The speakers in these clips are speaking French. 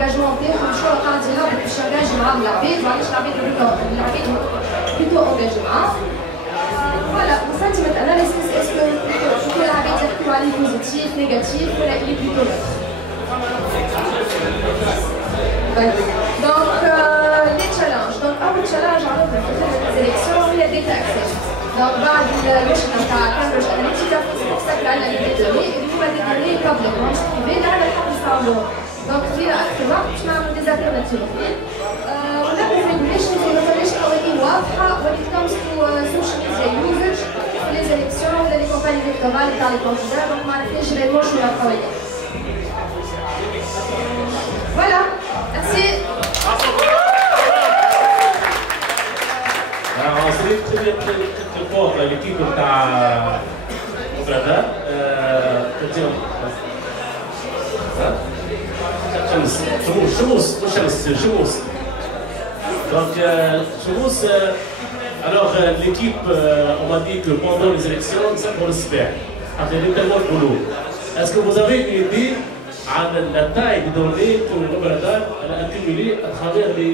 l'engagement نتاعهم شو قاعدين باش ينجاجوا مع العباد وعلاش العباد plutôt engagés معاه. Voilà, pour sentiment analysis, est-ce que العباد يحكوا عليه positif, négatif ولا il est plutôt neutre? Donc, les challenges. Donc, أول challenge عرفنا في خلال السيليكسيون هي data access. Donc, بعد الوجهة نتاع Cambridge Analytica في عندنا les données اللي هما des données publiques ماهوش privées اللي عندنا الحق نستعملوهم. Donc, خلينا أكثر وقت باش نعملوا des alternatives. ونعمل regulation في information قوانين واضحة when it comes to social media usage في les élections ولا les campagnes électorales تاع les candidats. Donc, ما عرفناش réellement شنو القوانين. Voilà, merci. Alors, c'est très fort l'équipe de ta Obrada. Chemous. Donc, Chemous, alors l'équipe, on m'a dit que pendant les élections, ça pour le super. Il y a tellement de boulot. Est-ce que vous avez une idée de la taille des données que Obrada a accumulées à travers les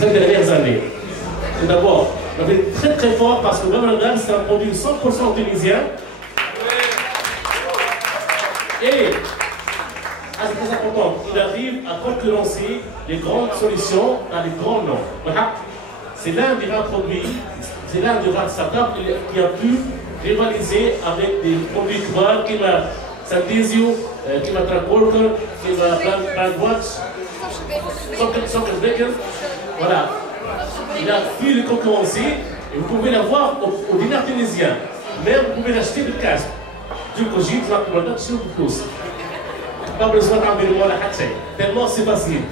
5 dernières années? Tout d'abord, on est très très fort parce que Obrada, c'est un produit 100% tunisien. Et, c'est très important, il arrive à concurrencer les grandes solutions dans les grands noms. C'est l'un des rares produits, c'est l'un des rares startups qui a pu rivaliser avec des produits qui m'a Sandesio, qui m'a Transporter, qui m'a Brandwatch, Soccer, voilà. Il a pu le concurrencer et vous pouvez l'avoir au dinar tunisien. Même vous pouvez l'acheter de casque. Du Cogit, vous avez sur le plus. Pas besoin d'environnement à Hatché. Tellement c'est facile.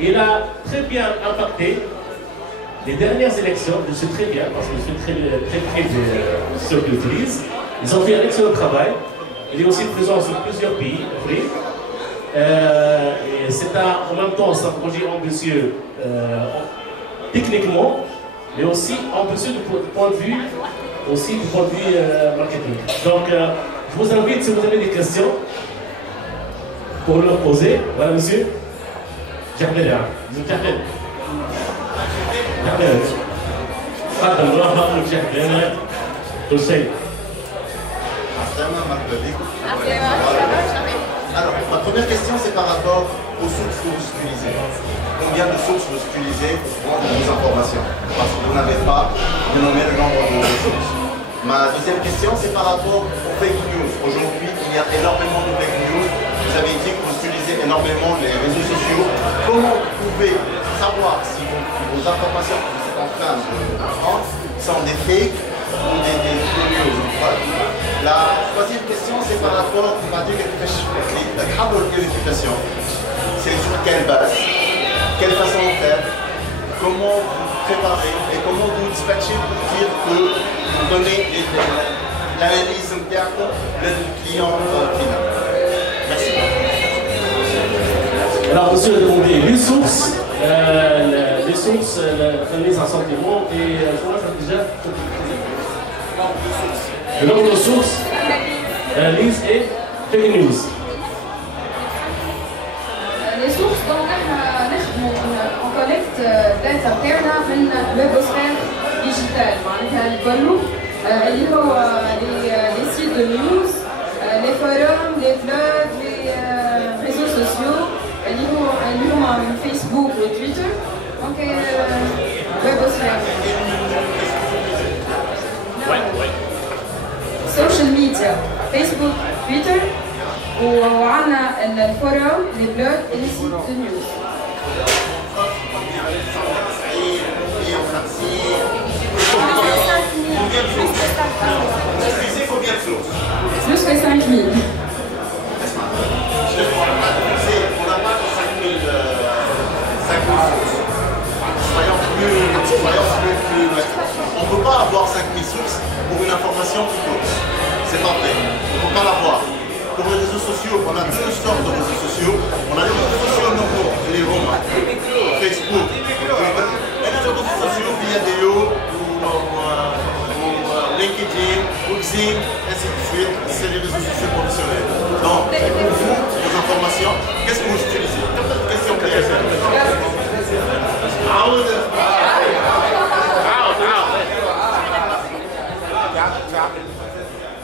Il a très bien impacté les dernières élections. Je sais très bien, parce que je suis très près de ceux qui l'utilisent. Ils ont fait un excellent travail. Il est aussi présent sur plusieurs pays. Et c'est en même temps un projet ambitieux techniquement, mais aussi ambitieux du point de vue marketing. Donc, je vous invite, si vous avez des questions, pour leur poser. Voilà, monsieur. J'appelle là. Je t'appelle. J'appelle. Alors, ma première question, c'est par rapport aux sources que vous utilisez. Combien de sources vous utilisez pour prendre vos informations? Parce que vous n'avez pas dénommé le nombre de sources. Ma deuxième question, c'est par rapport aux fake news. Aujourd'hui, il y a énormément de fake news. Vous avez dit que vous utilisez énormément les réseaux sociaux. Comment vous pouvez savoir si vos informations que vous êtes en train de prendre sont des fakes ou des news? La troisième question, c'est par rapport à la qualification. C'est sur quelle base, quelle façon de faire, comment vous préparez et comment vous dispatchez pour dire que vous donnez l'analyse interne du client final. Merci. Alors, monsieur a demandé les sources, l'analyse en sentiment et je vois déjà le nombre de sources, l'analyse et fake news. Les sources, donc, on collecte data بتاعنا من ويبوسفير ديجيتال معناتها الكلو اللي هو les sites de news, les forums, les blogs, les réseaux sociaux اللي هما من فيسبوك وتويتر. Donc ويبوسفير. Social media, Facebook, Twitter, وعنا الفورم, les blogs et les sites de news. Plus que 5 000. On ne peut pas avoir 5000 sources pour une information qui cause. C'est pas vrai. On ne peut pas l'avoir. Pour les réseaux sociaux, on a deux sortes de réseaux sociaux. On a les réseaux sociaux normaux, les romans, Facebook. Et les réseaux sociaux via Deo ou LinkedIn, ou Xing, ainsi de suite. C'est les réseaux sociaux professionnels. Donc, pour vous, les informations question. Qu'est-ce que vous utilisez? Question claire.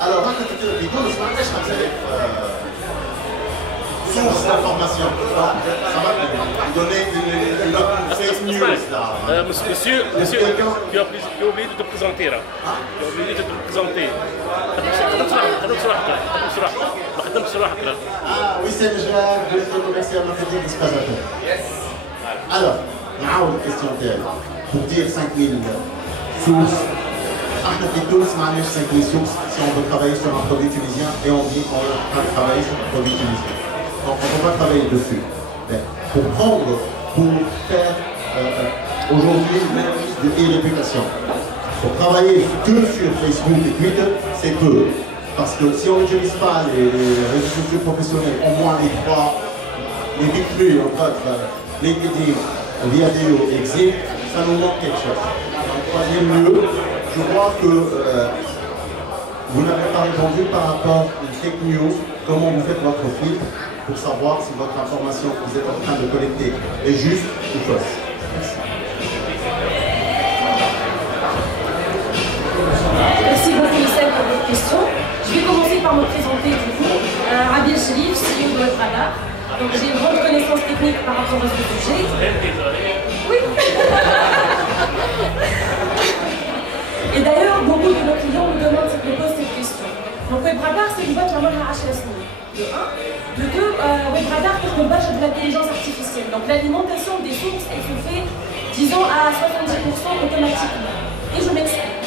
Alors, ما كنت بيقولوا ما عندناش 5000 sources d'information. Ça va donner une fake news là. Monsieur, tu as oublié de te présenter là. Tu as oublié de te présenter. Ah, Wissem Jab, directeur commercial marketing d'Espazato. Alors, نعاود الكيستيون تاعي. Pour dire 5000 sources. احنا في تونس ما عندناش 5000 sources si on veut travailler sur un produit tunisien et on dit qu'on veut travailler sur un produit tunisien. Donc on ne peut pas travailler dessus. Mais pour faire aujourd'hui une analyse de e-réputation, pour travailler que sur Facebook et Twitter, c'est peu. Parce que si on n'utilise pas les réseaux sociaux professionnels, au moins les big three, en fait, LinkedIn, Viadeo et Xing, ça nous manque quelque chose. En troisième lieu, je crois que vous n'avez pas répondu par rapport aux fake news, comment vous faites votre filtre pour savoir si votre information que vous êtes en train de collecter est juste ou fausse. Merci. Merci beaucoup Youssef pour votre question. Je vais commencer par me présenter du coup. Rabia Sherif, CEO de Radar. Donc j'ai une grande connaissance technique par rapport à ce sujet. Oui. Et d'ailleurs, beaucoup de nos clients nous demandent, me posent cette question. Donc WebRadar, c'est une boîte qui a 10 سنين. De 1. De 2, WebRadar est une base de l'intelligence artificielle. Donc l'alimentation des sources, elle se fait, disons, à 70% automatiquement. Et je m'explique.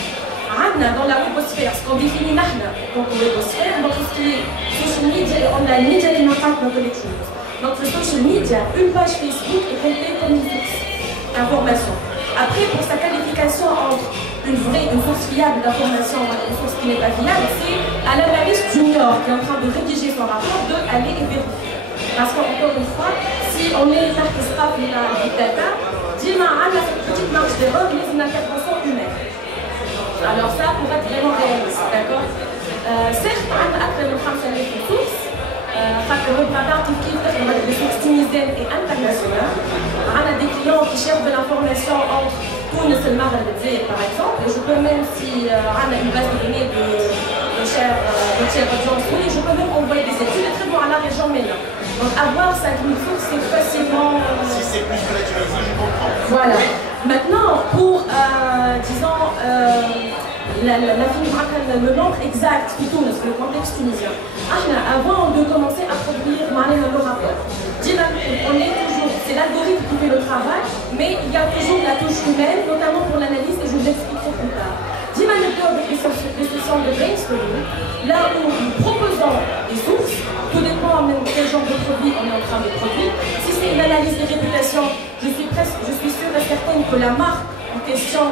Dans la webosphère, ce qu'on définit maintenant comme webosphère, donc tout ce qui est social media, on a les médias qui m'impactent dans les choses. Donc le social media, une page Facebook est comptée comme une source d'information. Après, pour sa qualification entre une source fiable d'information et une source qui n'est pas fiable, c'est à l'analyste junior qui est en train de rédiger son rapport d'aller et vérifier. Parce qu'encore une fois, si on est l'artistrap de la big data, Dima a cette petite marge d'erreur, mais une intervention humaine. Alors ça, pour être vraiment réaliste, d'accord. Certes, on a accès aux 5000 sources, WebRadar des sources tunisiennes et internationales. On a des clients qui cherchent de l'information entre Tunis et le Maroc, par exemple. Et je peux même, si on a une base de données de chère audience, oui, je peux même envoyer des études très bon à la région MENA. Donc avoir 5000 sources, c'est facilement... Si c'est plus que la Tunisie, je comprends. Voilà. Maintenant, pour, disons, la le nombre exact de Tunis, le contexte tunisien. Avant de commencer à produire le rapport, on est toujours, c'est l'algorithme qui fait le travail, mais il y a toujours la touche humaine, notamment pour l'analyse, et je vous l'expliquerai plus tard. Avec des sessions de brainstorming, là où nous proposons des sources, tout dépend même de quel genre de produit on est en train de produire. Si c'est une analyse des réputations, je suis sûre et certaine que la marque en question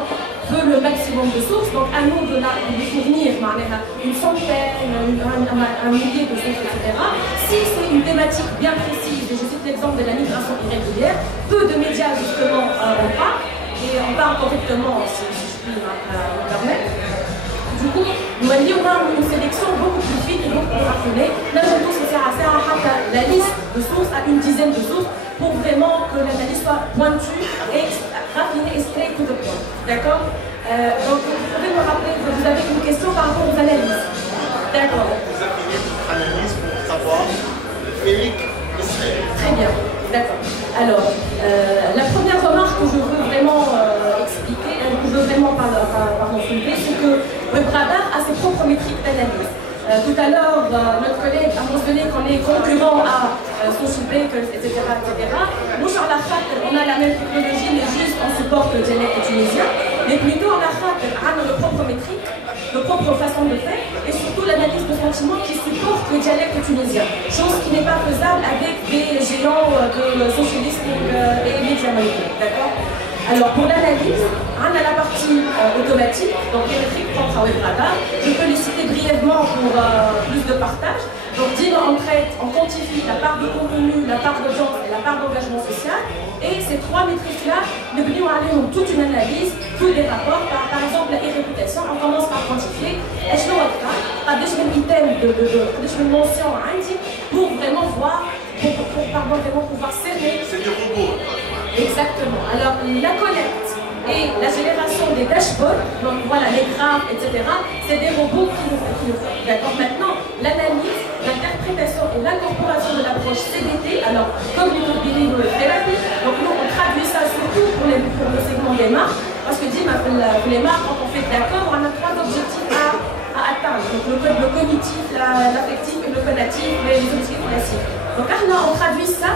veut le maximum de sources, donc à nous de fournir une centaine, un millier de sources, etc. Si c'est une thématique bien précise, et je cite l'exemple de la migration irrégulière, peu de médias justement en parlent, et on parle correctement si je puis me permettre. Du coup, nous avons une sélection beaucoup plus fine et beaucoup plus raffinée. Là, je pense que c'est la liste de sources à une dizaine de sources pour vraiment que l'analyse soit pointue et raffinée et straight to the point. D'accord. Donc, vous pouvez me rappeler que vous avez une question par rapport aux analyses. D'accord. Vous appuyez votre analyse pour savoir le félique Israël. Très bien. D'accord. Alors, la première remarque que je veux vraiment expliquer, que je veux vraiment soulever, c'est que WebRadar a ses propres métriques d'analyse. Tout à l'heure, notre collègue a mentionné qu'on est concurrent à Social Bakers, etc. Nous, sur la FAT, on a la même technologie, mais juste on supporte le dialecte tunisien. Mais plutôt, en la FAT, on a nos propres métriques, nos propres façons de faire, et surtout l'analyse de sentiments qui supporte le dialecte tunisien. Chose qui n'est pas faisable avec des géants de socialisme et médias moyens. D'accord. Alors pour l'analyse, on a la partie automatique, donc les métriques propres à WebRadar. Je peux les citer brièvement pour plus de partage. Donc on traite, on quantifie la part de contenu, la part d'audience et la part d'engagement social. Et ces trois métriques-là, nous avons toute une analyse, tous les rapports. Par exemple, la réputation, on commence par quantifier. Et je vais des items de mention pour vraiment voir pardon, vraiment pouvoir cerner. C'est des robots. Exactement. Alors, la collecte et la génération des dashboards, donc voilà, les graphes, etc., c'est des robots qui nous font. D'accord. Maintenant, l'analyse, l'interprétation et l'incorporation de l'approche CDT, alors Cognitive Behavioral Therapy, donc nous on traduit ça surtout pour le segment des marques, parce que pour les marques, quand on fait de l'accord, on a 3 objectifs à atteindre. Donc le cognitif, l'affectif et le conatif, les objectifs classiques. Donc là, on traduit ça